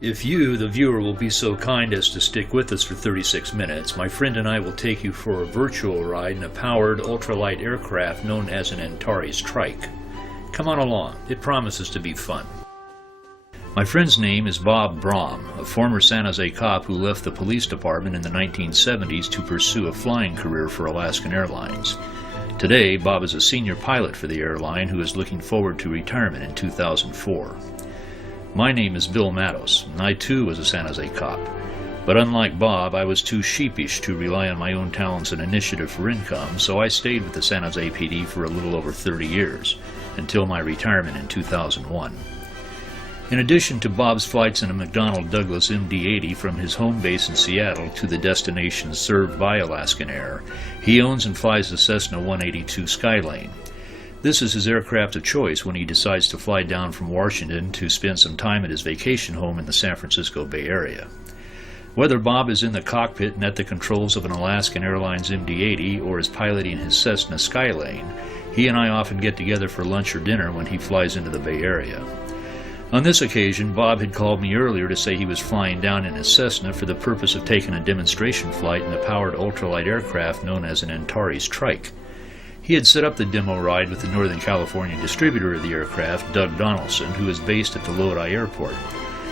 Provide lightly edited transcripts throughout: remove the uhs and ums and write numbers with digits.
If you, the viewer, will be so kind as to stick with us for 36 minutes, my friend and I will take you for a virtual ride in a powered ultralight aircraft known as an Antares Trike. Come on along, it promises to be fun. My friend's name is Bob Brahm, a former San Jose cop who left the police department in the 1970s to pursue a flying career for Alaskan Airlines. Today, Bob is a senior pilot for the airline who is looking forward to retirement in 2004. My name is Bill Mattos, and I too was a San Jose cop. But unlike Bob, I was too sheepish to rely on my own talents and initiative for income, so I stayed with the San Jose PD for a little over 30 years, until my retirement in 2001. In addition to Bob's flights in a McDonnell Douglas MD-80 from his home base in Seattle to the destinations served by Alaskan Air, he owns and flies the Cessna 182 Skylane. This is his aircraft of choice when he decides to fly down from Washington to spend some time at his vacation home in the San Francisco Bay Area. Whether Bob is in the cockpit and at the controls of an Alaskan Airlines MD-80 or is piloting his Cessna Skylane, he and I often get together for lunch or dinner when he flies into the Bay Area. On this occasion, Bob had called me earlier to say he was flying down in his Cessna for the purpose of taking a demonstration flight in the powered ultralight aircraft known as an Antares Trike. He had set up the demo ride with the Northern California distributor of the aircraft, Doug Donaldson, who is based at the Lodi Airport,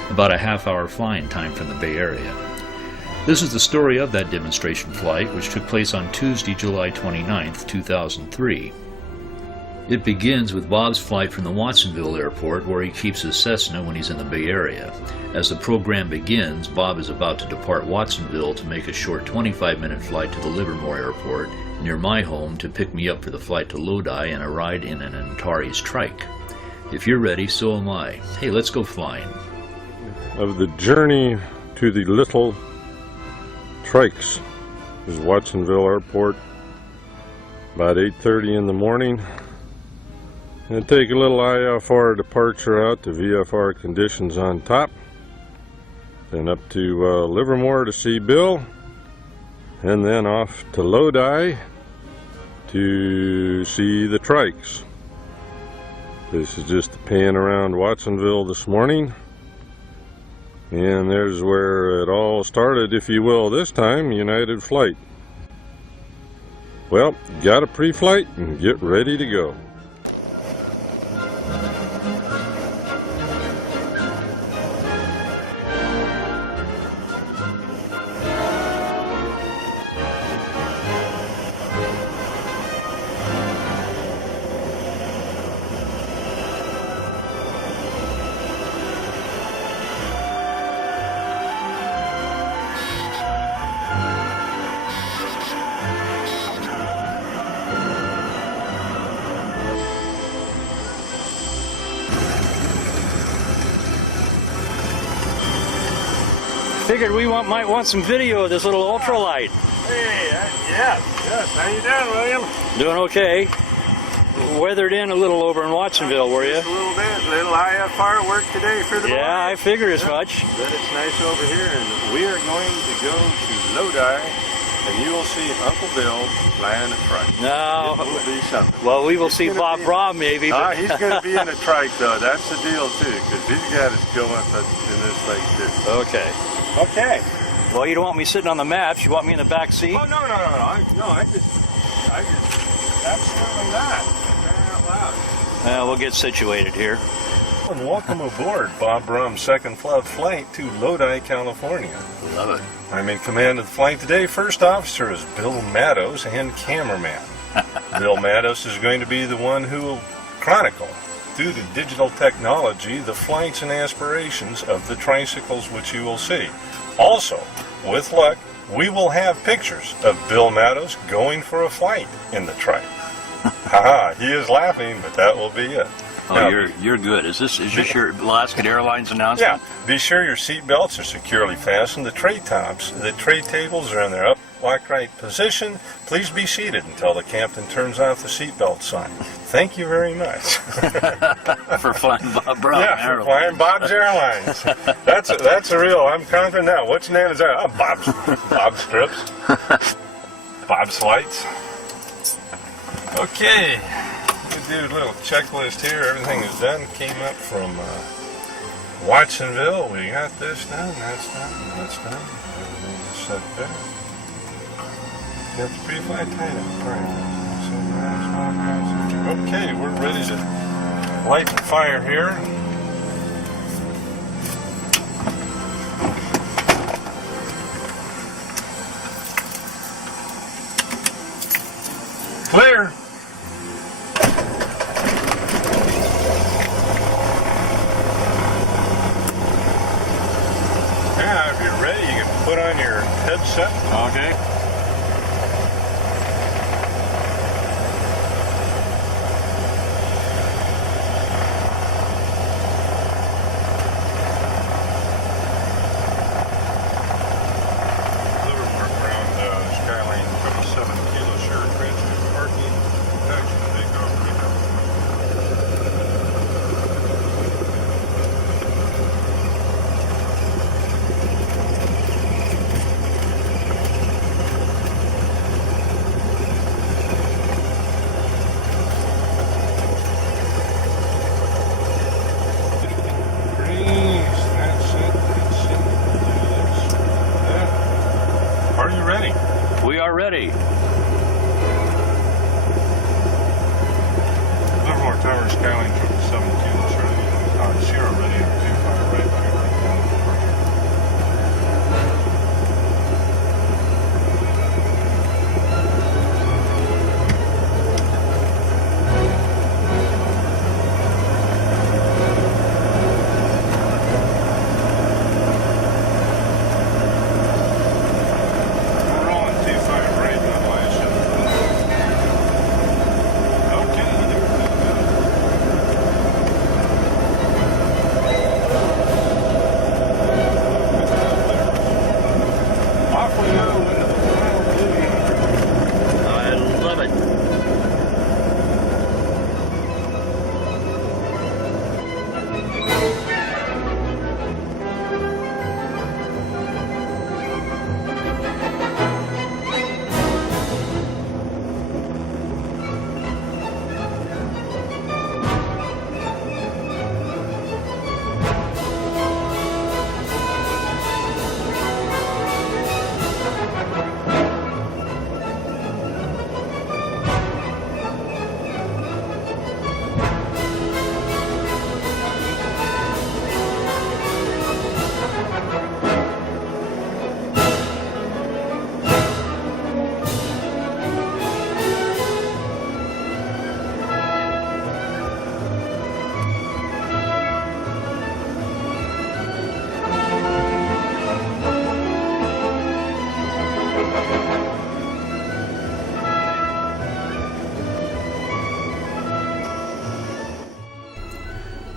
about a half-hour flying time from the Bay Area. This is the story of that demonstration flight, which took place on Tuesday, July 29, 2003. It begins with Bob's flight from the Watsonville Airport, where he keeps his Cessna when he's in the Bay Area. As the program begins, Bob is about to depart Watsonville to make a short 25-minute flight to the Livermore Airport, near my home, to pick me up for the flight to Lodi and a ride in an Antares Trike. If you're ready, so am I. Hey, let's go flying. Of the journey to the little Trikes. This is Watsonville Airport, about 8:30 in the morning. And take a little IFR departure out to VFR conditions on top. Then up to Livermore to see Bill. And then off to Lodi to see the Trikes. This is just the pan around Watsonville this morning. And there's where it all started, if you will, this time, United Flight. Well, got a pre-flight and get ready to go. Figured we might want some video of this little ultralight. Hey, yes. How you doing, William? Doing okay. Weathered in a little over in Watsonville, were you? Just a little bit. Little IFR work today for the Yeah, boys. I figured as much. But it's nice over here, and we are going to go to Lodi, and you will see Uncle Bill flying a trike. No. It will be something. Well, we will see Bob Brahm maybe. But He's going to be in a trike, though. That's the deal, too, because he's got his skill in this thing, too. Okay. Okay. Well, you don't want me sitting on the maps. You want me in the back seat? Oh, no. I just, absolutely not. Crying out loud. We'll get situated here. And welcome aboard Bob Brahm's second flight to Lodi, California. Love it. I'm in command of the flight today. First officer is Bill Mattos and cameraman. Bill Mattos is going to be the one who will chronicle, through the digital technology, the flights and aspirations of the tricycles which you will see. Also, with luck, we will have pictures of Bill Mattos going for a flight in the trike. Haha, he is laughing, but that will be it. Oh, now, you're good. Is this your Alaskan Airlines announcement? Yeah. Be sure your seat belts are securely fastened. The tray tables are in their upright position. Please be seated until the captain turns off the seatbelt sign. Thank you very much. For flying Bob Brahm. Yeah, for flying Bob's Airlines. That's a real. I'm confident now. What's your name is that? Oh, Bob's Strips. Bob's Flights. Okay. We do a little checklist here. Everything is done. Came up from Watsonville, we got this done, that's done, that's done. Everything's set there. Got the pre-flight tied up, right? Okay, we're ready to light the fire here. Clear. Now, if you're ready, you can put on your headset. Okay. Livermore Airport, Skyline 27 Kilo Share Transfer Parking. Action, take off. Are you ready? We are ready. Livermore Tower, Skyline 7 Kilo Charlie, Sierra ready to 25 right by right down the departure. We're rolling 25 right on last ship. Okay, there we go. Off we go into the final blue. I love it.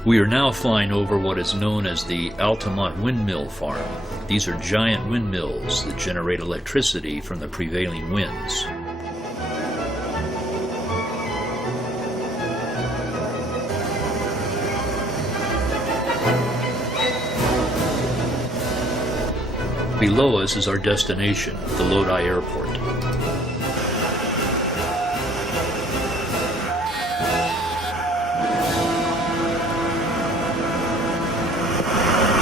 We are now flying over what is known as the Altamont Windmill Farm. These are giant windmills that generate electricity from the prevailing winds. Below us is our destination, the Lodi Airport.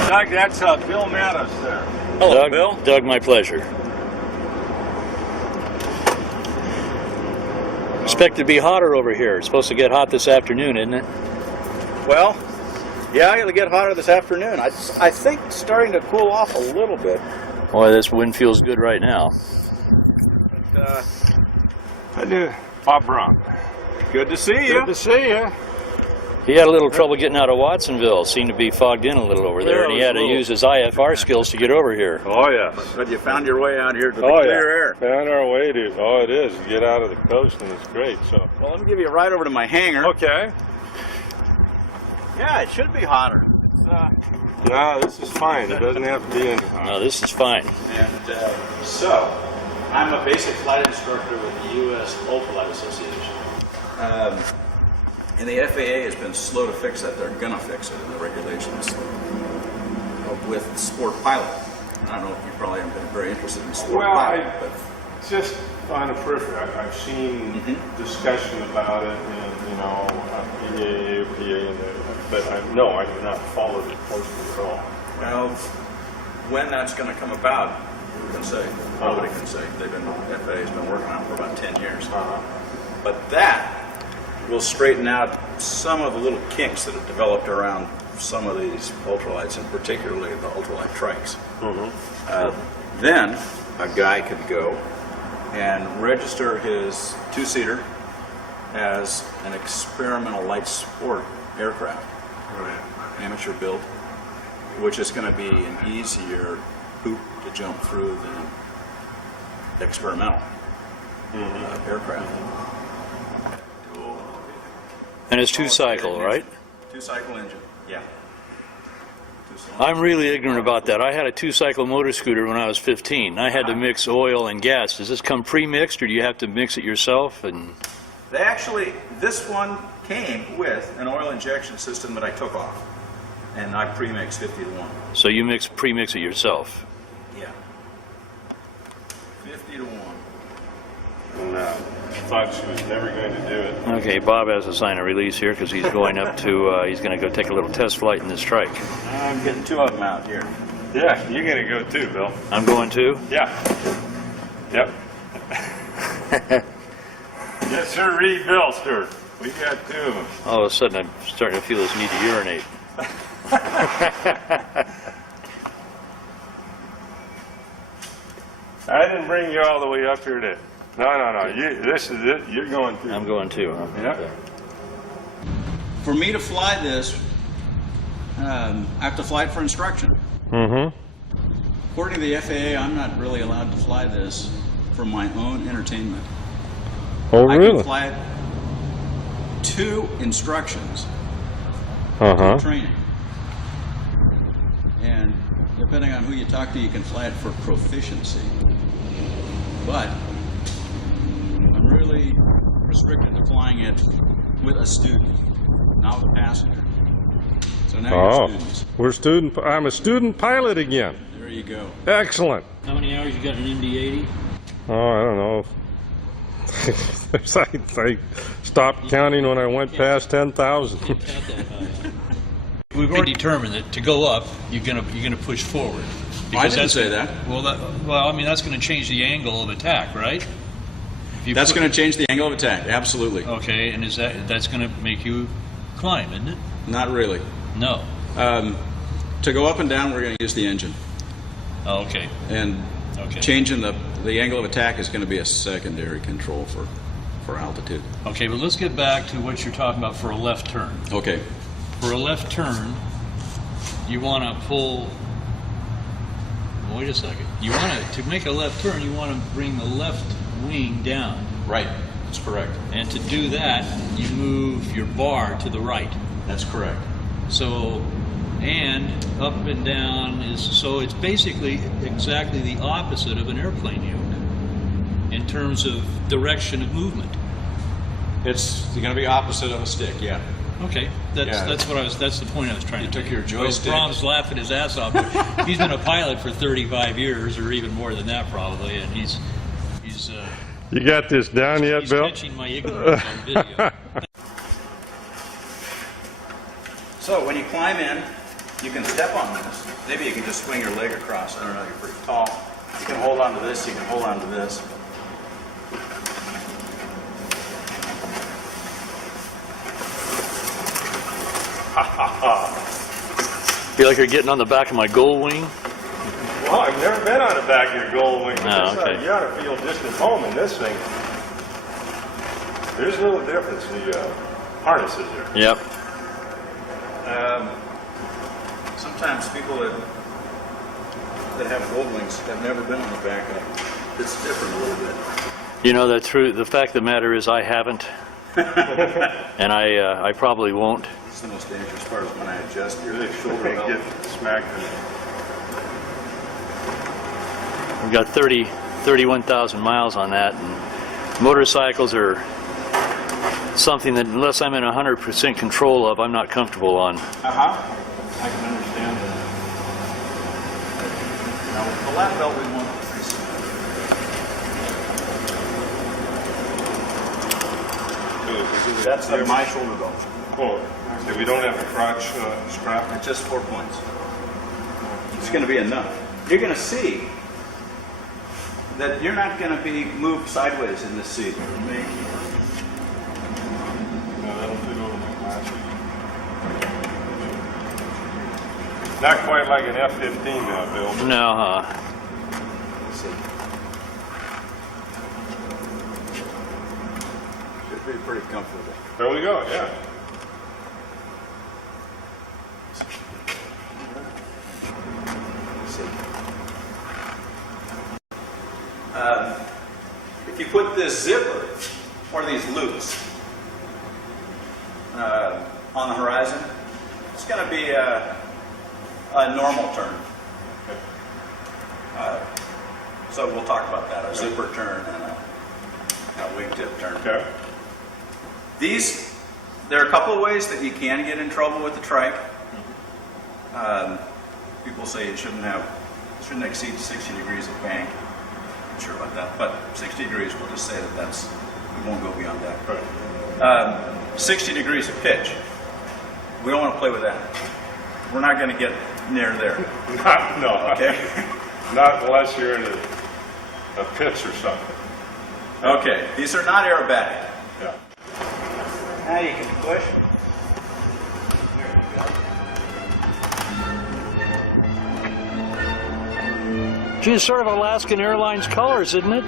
Doug, that's Bill Mattos there. Hello, Doug. Bill. Doug, my pleasure. Expect it to be hotter over here. It's supposed to get hot this afternoon, isn't it? Well, yeah, it'll get hotter this afternoon. I think it's starting to cool off a little bit. Boy, this wind feels good right now. But, I do. Bob Brahm. good to see you. Good to see you. He had a little trouble getting out of Watsonville. Seemed to be fogged in a little over there, and he had to use his IFR skills to get over here. Oh, yes. But you found your way out here to the Oh, clear yeah. air. Found our way to, oh, it is. You get out of the coast and it's great, so. Well, let me give you a ride over to my hangar. Okay. Yeah, it should be hotter. No, this is fine. It doesn't have to be in here. No, this is fine. And so, I'm a basic flight instructor with the U.S. Ultralight Association. And the FAA has been slow to fix that. They're going to fix it in the regulations with sport pilot. I don't know if you probably haven't been very interested in sport pilot, but just on the periphery, I've seen discussion about it, and, you know, EAA, APA, and the but no, I have not followed it closely at all. Well, when that's going to come about, who can say? Nobody can say. FAA's been working on it for about 10 years. But that will straighten out some of the little kinks that have developed around some of these ultralights, and particularly the ultralight trikes. Then a guy could go and register his two-seater as an experimental light sport aircraft, amateur build, which is going to be an easier hoop to jump through than experimental aircraft. And it's two-cycle, right? Two-cycle engine, yeah. I'm really ignorant about that. I had a two-cycle motor scooter when I was 15. I had to mix oil and gas. Does this come pre-mixed, or do you have to mix it yourself? And They actually, this one came with an oil injection system that I took off, and I pre-mixed 50 to 1. so you pre-mix it yourself. Yeah. 50 to 1. No, thought she was never going to do it. Okay, Bob has to sign a release here because he's going up to, he's going to go take a little test flight in this Trike. I'm getting 2 of them out here. Yeah, you're going to go too, Bill. I'm going too? Yeah. Yep. Yes, sir, Reed Bill, sir. We got 2 of them. All of a sudden, I'm starting to feel this need to urinate. I didn't bring you all the way up here to. No. This is it. You're going too. I'm going too. Huh? Yeah. For me to fly this, I have to fly it for instruction. According to the FAA, I'm not really allowed to fly this for my own entertainment. Oh, I can fly it to instructions, to training. And depending on who you talk to, you can fly it for proficiency. But I'm really restricted to flying it with a student, not with a passenger. So now you're students. I'm a student pilot again. There you go. Excellent. How many hours you got in MD-80? Oh, I don't know. I stopped counting when I went past 10,000. We've already determined that to go up, you're gonna push forward. I didn't say that. Well, I mean that's going to change the angle of attack, right? That's going to change the angle of attack. Absolutely. Okay, and that's going to make you climb, isn't it? Not really. No. To go up and down, we're going to use the engine. Oh, okay. And Okay. changing the angle of attack is going to be a secondary control for altitude. Okay, but let's get back to what you're talking about for a left turn. Okay. For a left turn, you want to pull. Wait a second. You want to make a left turn. You want to bring the left wing down. Right. That's correct. And to do that, you move your bar to the right. That's correct. So, and up and down so it's basically exactly the opposite of an airplane yoke in terms of direction of movement. It's going to be opposite of a stick. Yeah. Okay, that's the point I was trying to You took your Bill joystick. Brahm's laughing his ass off. He's been a pilot for 35 years, or even more than that probably, and he's You got this down yet, Bill? catching my ignorance on video. So when you climb in, you can step on this. Maybe you can just swing your leg across. I don't know, you're pretty tall. You can hold on to this, you can hold on to this. Feel like you're getting on the back of my gull wing? Well, I've never been on the back of your gold wing. Oh, okay. You ought to feel just at home in this thing. There's a little difference in the harnesses there. Yep. Sometimes people that have gold wings have never been on the back of it. It's different a little bit. You know, the fact of the matter is I haven't, and I probably won't. It's the most dangerous part is when I adjust your shoulder Get belt. smacked in. We've got 31,000 miles on that, and motorcycles are something that unless I'm in 100% control of, I'm not comfortable on. I can understand that. Now, the lap belt we want to That's my shoulder belt. Oh, okay, we don't have a crotch strap? It's just 4 points. It's going to be enough. You're going to see that you're not going to be moved sideways in this seat. No, that'll fit over my glasses. Not quite like an F-15 now, Bill. No, Let's see. Should be pretty comfortable. There we go, yeah. If you put this zipper or these loops on the horizon, it's going to be a normal turn. So we'll talk about that, a zipper turn and a wingtip turn. Okay. There are a couple of ways that you can get in trouble with the trike. People say it shouldn't exceed 60 degrees of bank. Not sure about that, but 60 degrees, we'll just say that we won't go beyond that. Right. 60 degrees of pitch. We don't want to play with that. We're not going to get near there. No. Okay? Not unless you're in a pitch or something. Okay, these are not aerobatic. Yeah. Now you can push. Gee, it's sort of Alaskan Airlines colors, isn't it?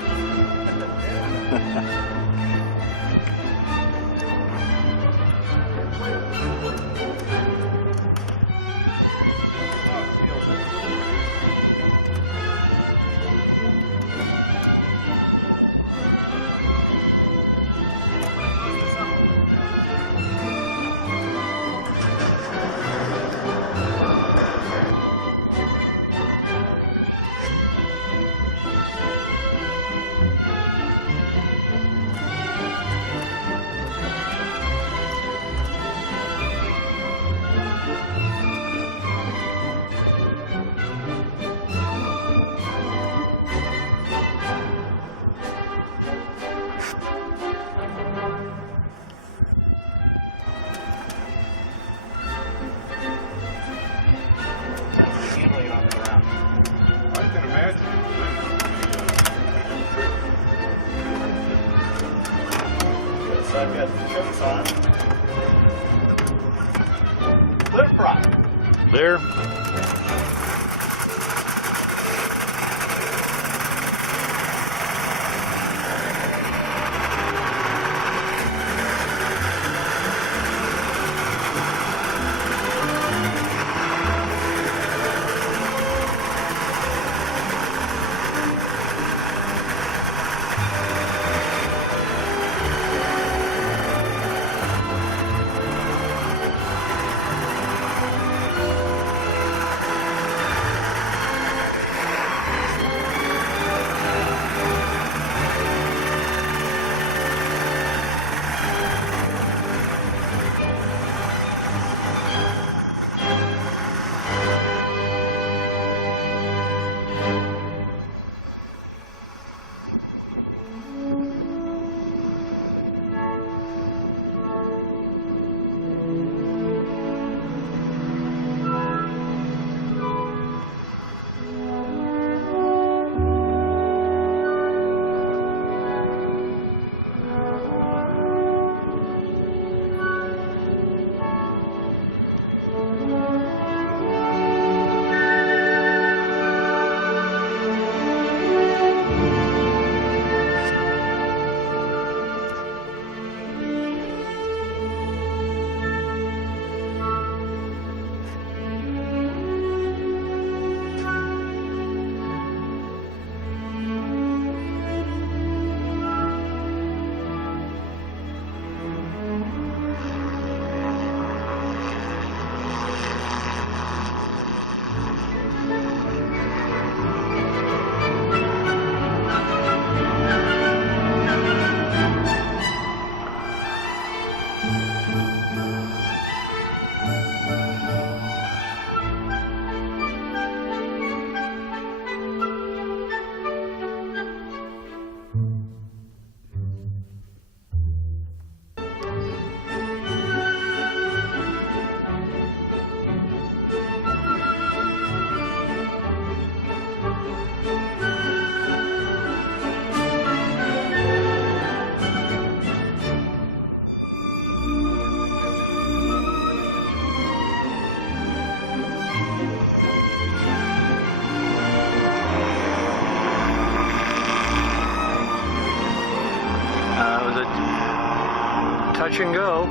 So I've got the chokes on. Lift prop. There. touch and go.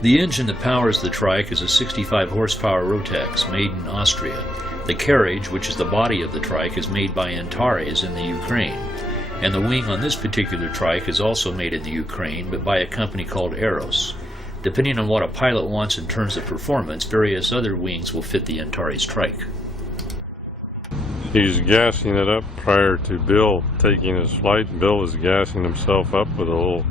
The engine that powers the trike is a 65 horsepower Rotax made in Austria. The carriage, which is the body of the trike, is made by Antares in the Ukraine. And the wing on this particular trike is also made in the Ukraine, but by a company called Aros. Depending on what a pilot wants in terms of performance, various other wings will fit the Antares Trike. He's gassing it up prior to Bill taking his flight. Bill is gassing himself up with a little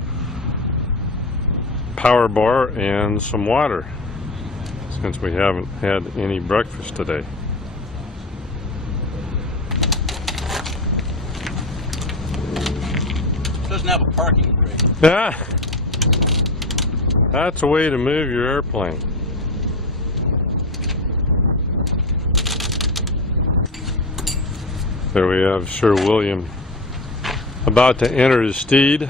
power bar and some water, since we haven't had any breakfast today. Doesn't have a parking brake. Yeah, that's a way to move your airplane. There we have Sir William about to enter his steed.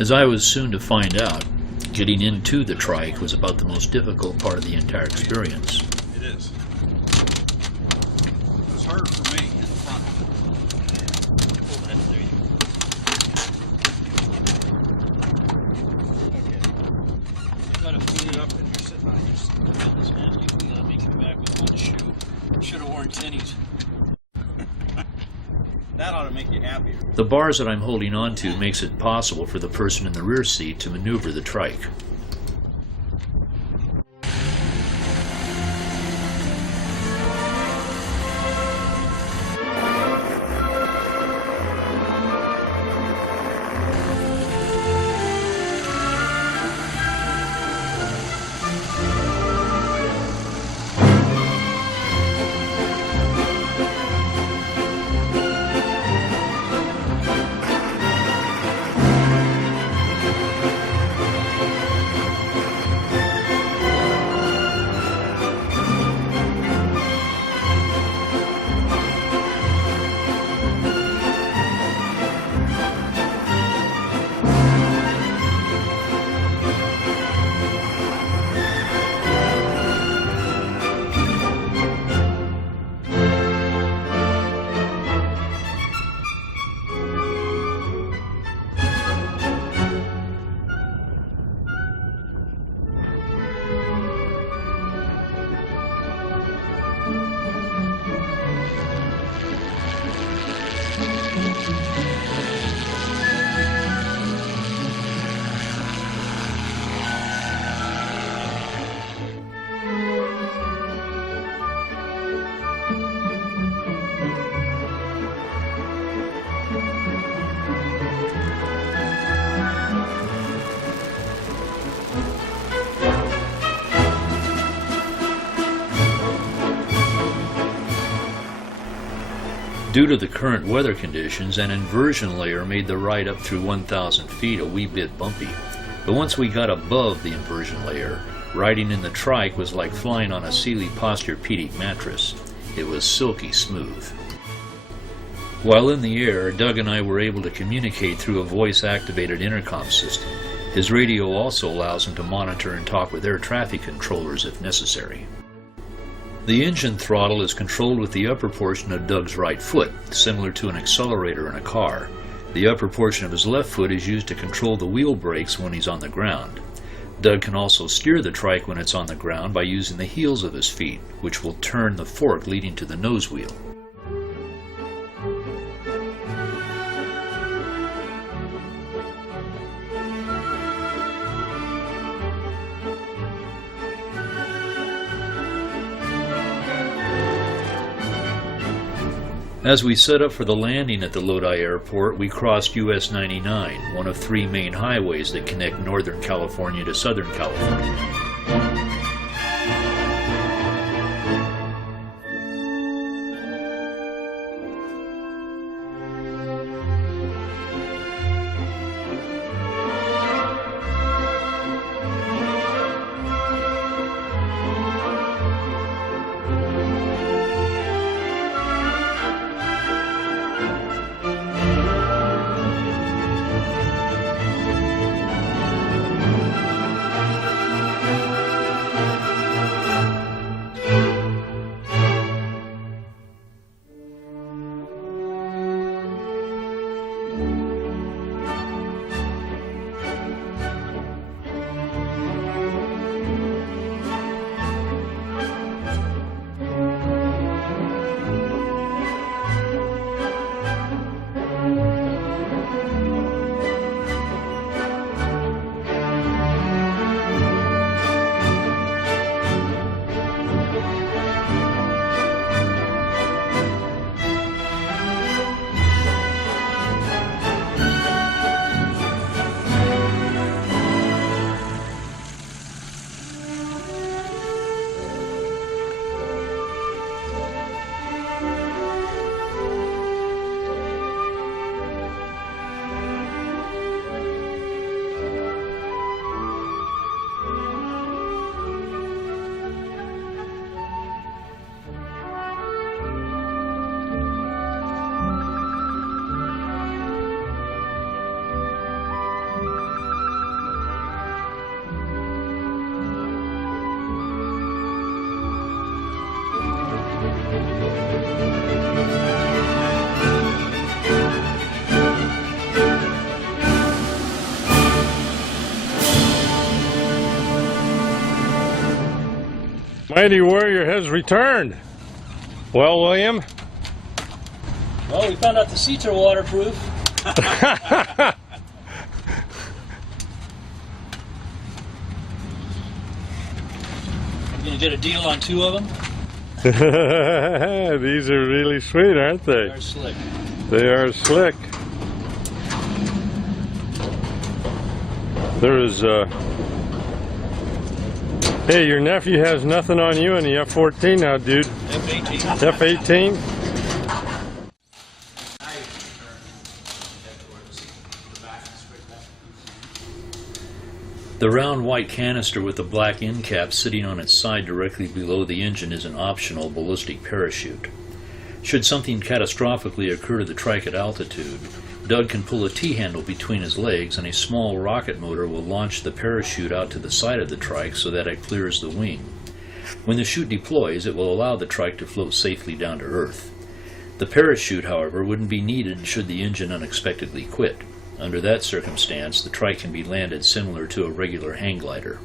As I was soon to find out, getting into the trike was about the most difficult part of the entire experience. It is. It was harder for me in the front. You gotta feed it up and you're sitting on it. You're got this nasty thing on me, come back with one shoe. Should have worn tennies. That ought to make you happier. The bars that I'm holding on to makes it possible for the person in the rear seat to maneuver the trike. Due to the current weather conditions, an inversion layer made the ride up through 1,000 feet a wee bit bumpy. But once we got above the inversion layer, riding in the trike was like flying on a Sealy Posturepedic mattress. It was silky smooth. While in the air, Doug and I were able to communicate through a voice-activated intercom system. His radio also allows him to monitor and talk with air traffic controllers if necessary. The engine throttle is controlled with the upper portion of Doug's right foot, similar to an accelerator in a car. The upper portion of his left foot is used to control the wheel brakes when he's on the ground. Doug can also steer the trike when it's on the ground by using the heels of his feet, which will turn the fork leading to the nose wheel. As we set up for the landing at the Lodi Airport, we crossed US 99, one of 3 main highways that connect Northern California to Southern California. Mighty Warrior has returned. Well, William? Well, we found out the seats are waterproof. You gonna get a deal on 2 of them? These are really sweet, aren't they? They're slick. They are slick. There is hey, your nephew has nothing on you in the F-14 now, dude. F-18. F-18? The round white canister with the black end cap sitting on its side directly below the engine is an optional ballistic parachute. Should something catastrophically occur to the trike at altitude, Doug can pull a T-handle between his legs and a small rocket motor will launch the parachute out to the side of the trike so that it clears the wing. When the chute deploys, it will allow the trike to float safely down to Earth. The parachute, however, wouldn't be needed should the engine unexpectedly quit. Under that circumstance, the trike can be landed similar to a regular hang glider.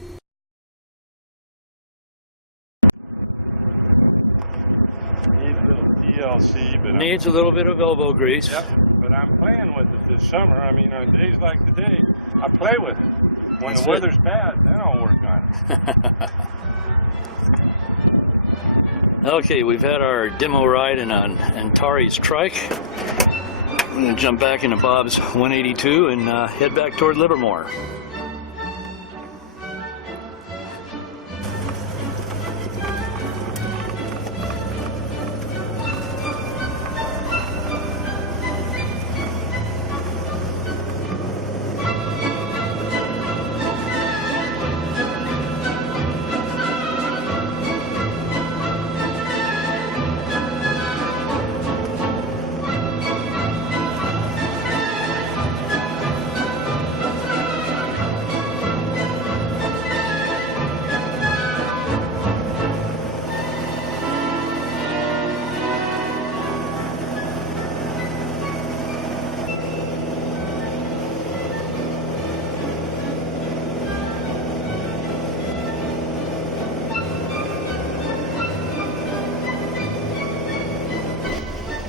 Needs a little TLC, but Needs a little bit of elbow grease. Yep, but I'm playing with it this summer. I mean, on days like today, I play with it. When That's the weather's bad, then I'll work on it. Okay, we've had our demo ride in an Antares Trike. I'm going to jump back into Bob's 182 and head back toward Livermore.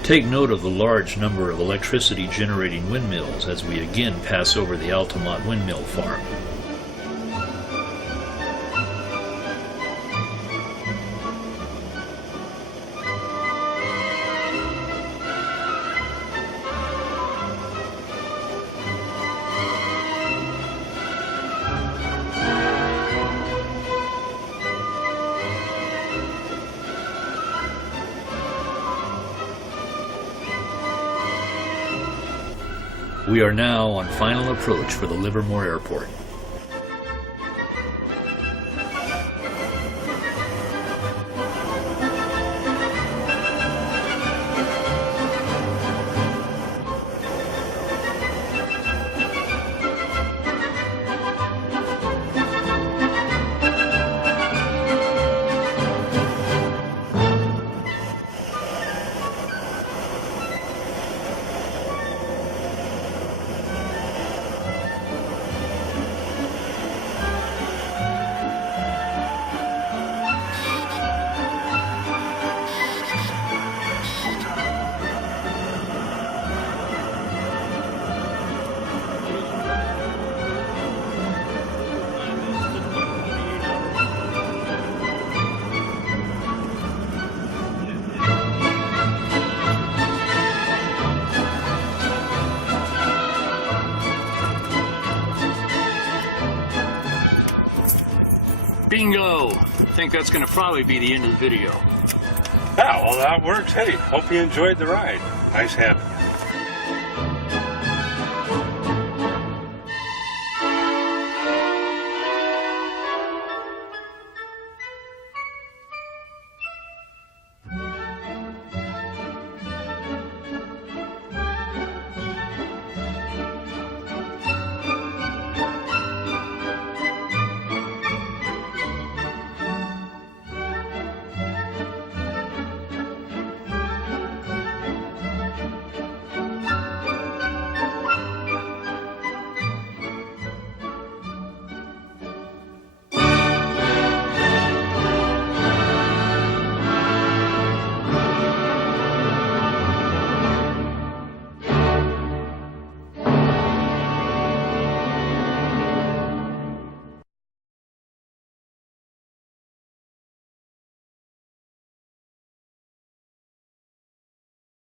Take note of the large number of electricity generating windmills as we again pass over the Altamont windmill farm. We are now on final approach for the Livermore Airport. Bingo! I think that's going to probably be the end of the video. Yeah, well, that works. Hey, hope you enjoyed the ride. Nice having